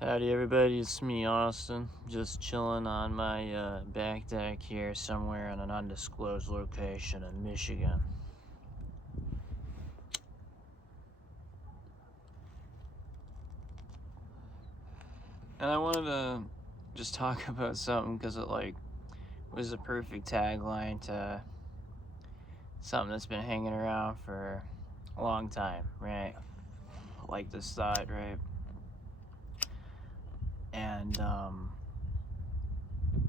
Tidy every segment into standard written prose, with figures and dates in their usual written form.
Howdy everybody, it's me Austin, just chilling on my back deck here somewhere in an undisclosed location in Michigan. And I wanted to just talk about something because it was a perfect tagline to something that's been hanging around for a long time, right? Like this thought, right? And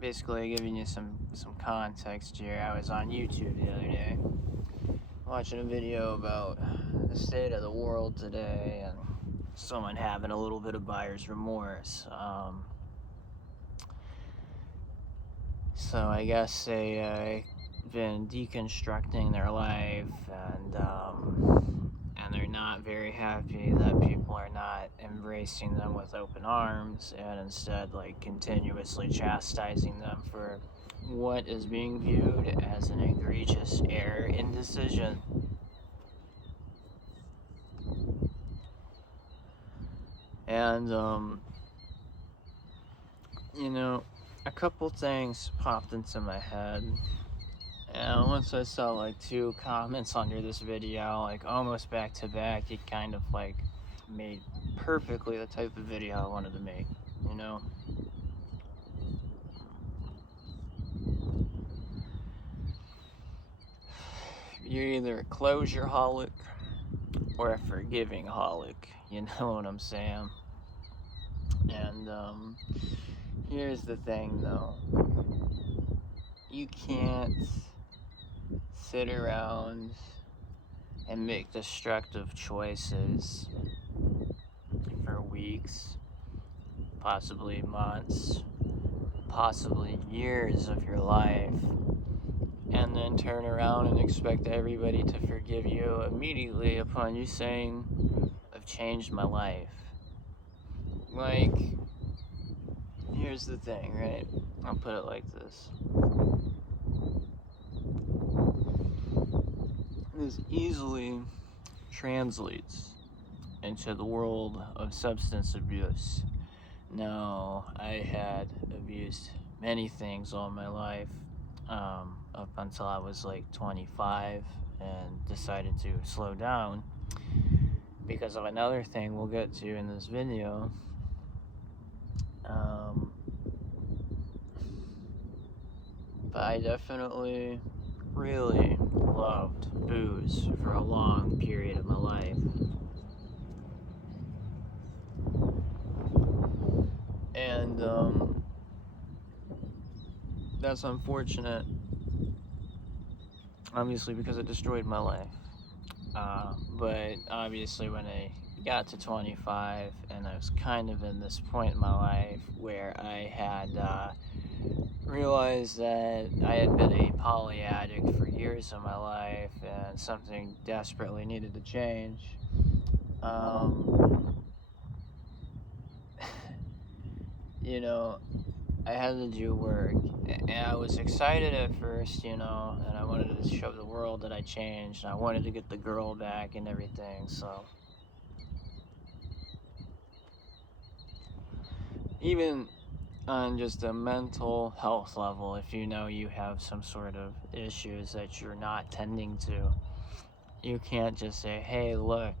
basically giving you some context here. I was on YouTube the other day watching a video about the state of the world today and someone having a little bit of buyer's remorse. So I guess they've been deconstructing their life and they're not very happy that people are not embracing them with open arms and instead continuously chastising them for what is being viewed as an egregious error in decision. And a couple things popped into my head. And once I saw two comments under this video, almost back to back, it kind of made perfectly the type of video I wanted to make, You're either a closure-holic or a forgiving-holic, you know what I'm saying? And here's the thing though, you can't sit around and make destructive choices for weeks, possibly months, possibly years of your life, and then turn around and expect everybody to forgive you immediately upon you saying, I've changed my life. Here's the thing, right? I'll put it like this. This easily translates into the world of substance abuse. Now, I had abused many things all my life, up until I was 25 and decided to slow down because of another thing we'll get to in this video. But I definitely really loved booze for a long period of my life. And that's unfortunate, obviously, because it destroyed my life. But obviously when I got to 25 and I was kind of in this point in my life where I had realized that I had been a poly addict for years of my life and something desperately needed to change. I had to do work, and I was excited at first, and I wanted to show the world that I changed, and I wanted to get the girl back and everything, so. Even on just a mental health level, if you know you have some sort of issues that you're not tending to, you can't just say, hey, look,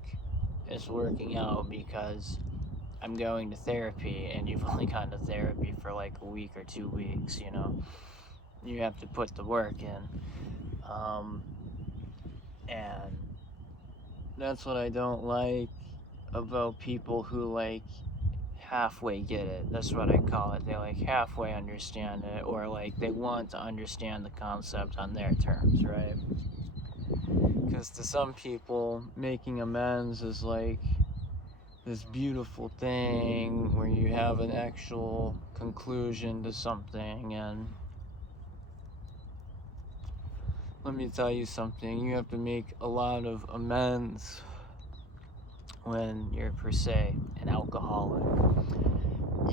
it's working out because I'm going to therapy, and you've only gone to therapy for a week or 2 weeks, You have to put the work in. And that's what I don't like about people who halfway get it. That's what I call it. They halfway understand it, or they want to understand the concept on their terms, right? Because to some people, making amends is this beautiful thing where you have an actual conclusion to something. And let me tell you something, you have to make a lot of amends when you're per se an alcoholic.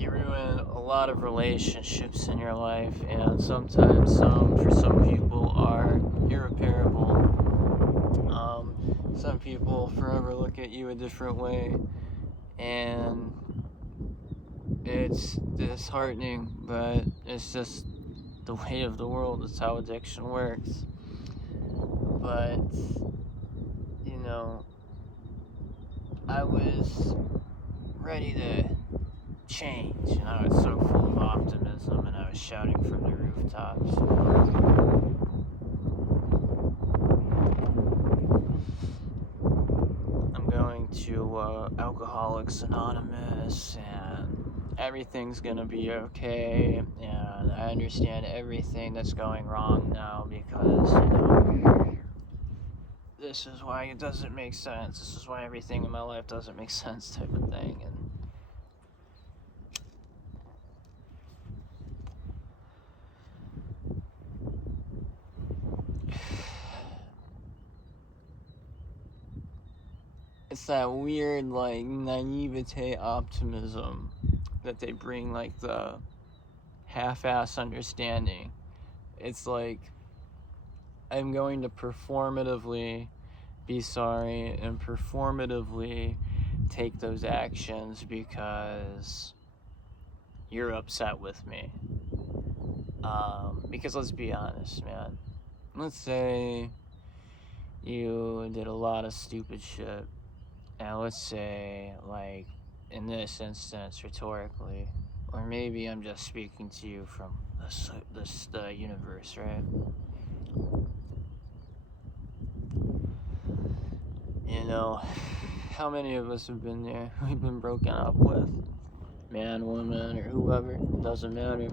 You ruin a lot of relationships in your life, and sometimes for some people are irreparable. Some people forever look at you a different way, and It's disheartening, but it's just the way of the world. It's how addiction works. But, you know, I was ready to change, and I was so full of optimism, and I was shouting from the rooftops. I'm going to Alcoholics Anonymous, and everything's gonna be okay, and I understand everything that's going wrong now because, this is why it doesn't make sense. This is why everything in my life doesn't make sense, type of thing. And it's that weird, like, naivete optimism that they bring, like the half-ass understanding. It's like, I'm going to performatively be sorry and performatively take those actions because you're upset with me. Because let's be honest, man. Let's say you did a lot of stupid shit. And let's say, like, in this instance, rhetorically, or maybe I'm just speaking to you from the universe, right? You know, how many of us have been there? We've been broken up with, man, woman, or whoever, doesn't matter.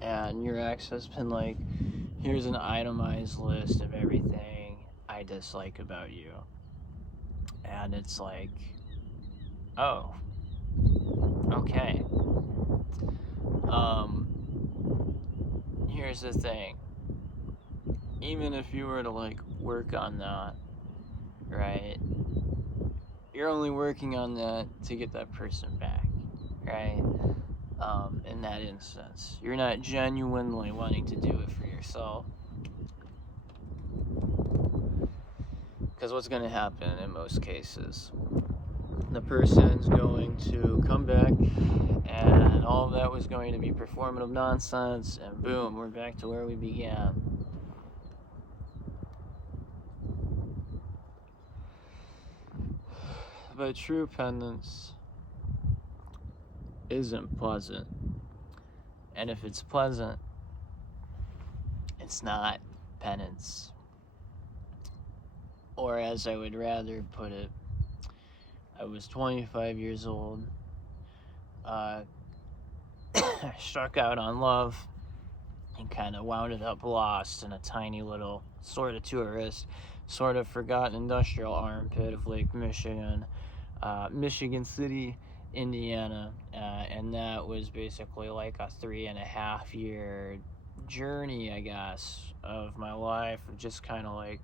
And your ex has been like, here's an itemized list of everything I dislike about you. And it's like, oh, okay. Here's the thing. Even if you were to, like, work on that, right? You're only working on that to get that person back, right? In that instance, you're not genuinely wanting to do it for yourself. Because what's going to happen in most cases? The person's going to come back, and all of that was going to be performative nonsense, and boom, we're back to where we began. But true penance isn't pleasant. And if it's pleasant, it's not penance. Or as I would rather put it, I was 25 years old, struck out on love, and kind of wound up lost in a tiny little, sort of tourist, sort of forgotten industrial armpit of Lake Michigan, Michigan City, Indiana, and that was basically like a 3.5 year journey, I guess, of my life, of just kind of like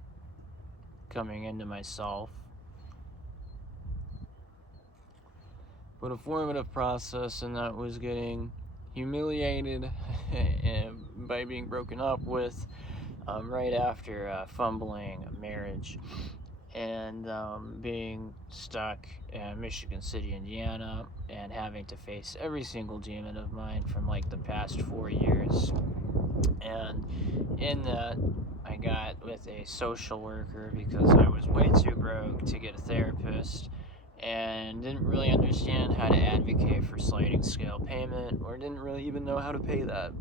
coming into myself. But a formative process, and that was getting humiliated by being broken up with right after fumbling a marriage, and being stuck in Michigan City, Indiana, and having to face every single demon of mine from like the past 4 years. And in that, I got with a social worker because I was way too broke to get a therapist, and didn't really understand how to advocate for sliding scale payment, or didn't really even know how to pay that.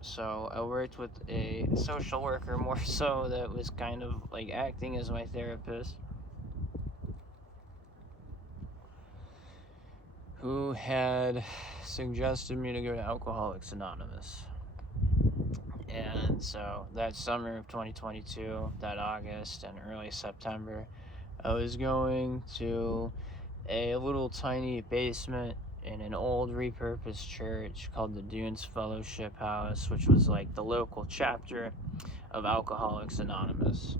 So I worked with a social worker more so that was kind of like acting as my therapist, who had suggested me to go to Alcoholics Anonymous. And so that summer of 2022, that August and early September, I was going to a little tiny basement in an old repurposed church called the Dunes Fellowship House, which was like the local chapter of Alcoholics Anonymous.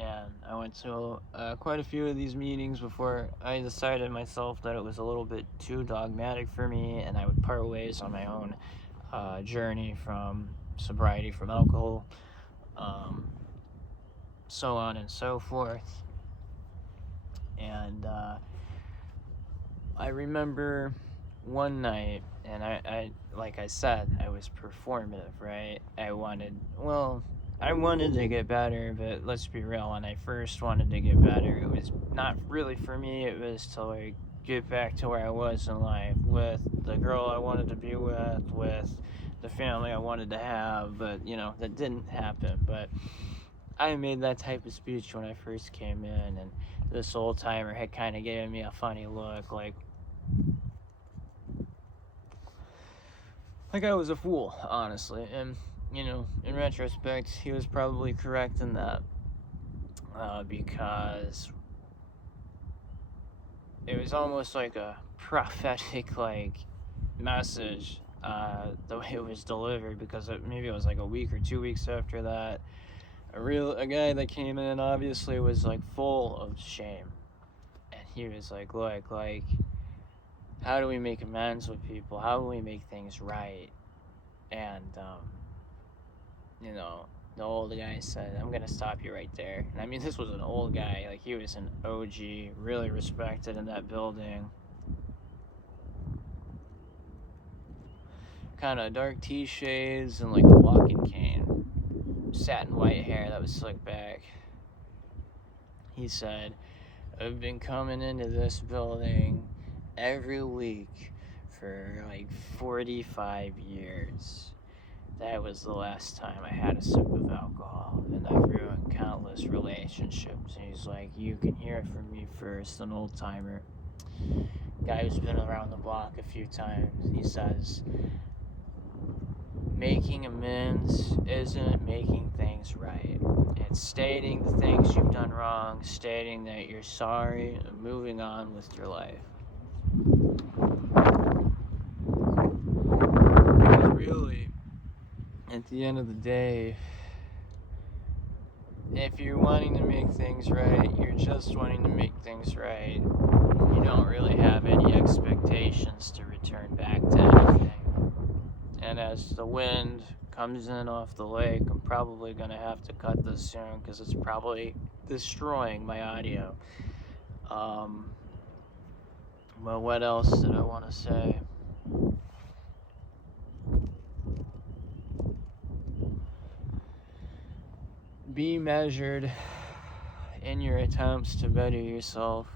And I went to quite a few of these meetings before I decided myself that it was a little bit too dogmatic for me, and I would part ways on my own journey from sobriety from alcohol, so on and so forth. And I remember one night, and I like I said, I was performative, right? I wanted to get better, but let's be real, when I first wanted to get better, it was not really for me. It was to like get back to where I was in life, with the girl I wanted to be with the family I wanted to have, but that didn't happen. But I made that type of speech when I first came in, and this old timer had kind of given me a funny look, like I was a fool, honestly. And in retrospect, he was probably correct in that, because it was almost like a prophetic message, the way it was delivered, because maybe it was like a week or 2 weeks after that. A guy that came in obviously was like full of shame, and he was like, "Look, like, how do we make amends with people? How do we make things right?" And the old guy said, "I'm gonna stop you right there." And I mean, this was an old guy, like he was an OG, really respected in that building. Kind of dark T-shades and like a walking cane, satin white hair that was slicked back. He said, "I've been coming into this building every week for like 45 years. That was the last time I had a sip of alcohol, and I've ruined countless relationships." And he's like, "You can hear it from me first," an old timer, guy who's been around the block a few times. He says, "Making amends isn't making things right. It's stating the things you've done wrong, stating that you're sorry, and moving on with your life." Because really, at the end of the day, if you're wanting to make things right, you're just wanting to make things right. You don't really have any expectations to return back to anything. And as the wind comes in off the lake, I'm probably going to have to cut this soon because it's probably destroying my audio. Well, what else did I want to say? Be measured in your attempts to better yourself.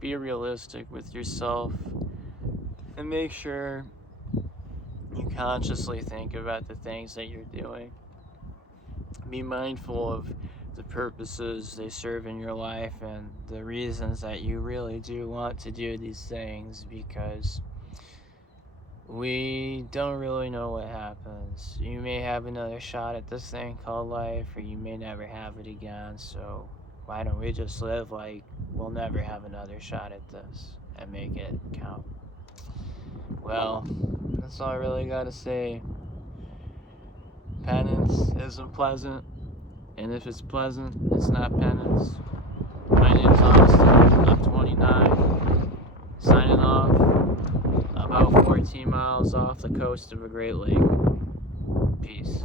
Be realistic with yourself. And make sure you consciously think about the things that you're doing. Be mindful of the purposes they serve in your life and the reasons that you really do want to do these things, because we don't really know what happens. You may have another shot at this thing called life, or you may never have it again. So why don't we just live like we'll never have another shot at this and make it count? Well, that's all I really gotta say. Penance isn't pleasant, and if it's pleasant, it's not penance. My name's Austin. I'm 29. Signing off, about 14 miles off the coast of a Great Lake. Peace.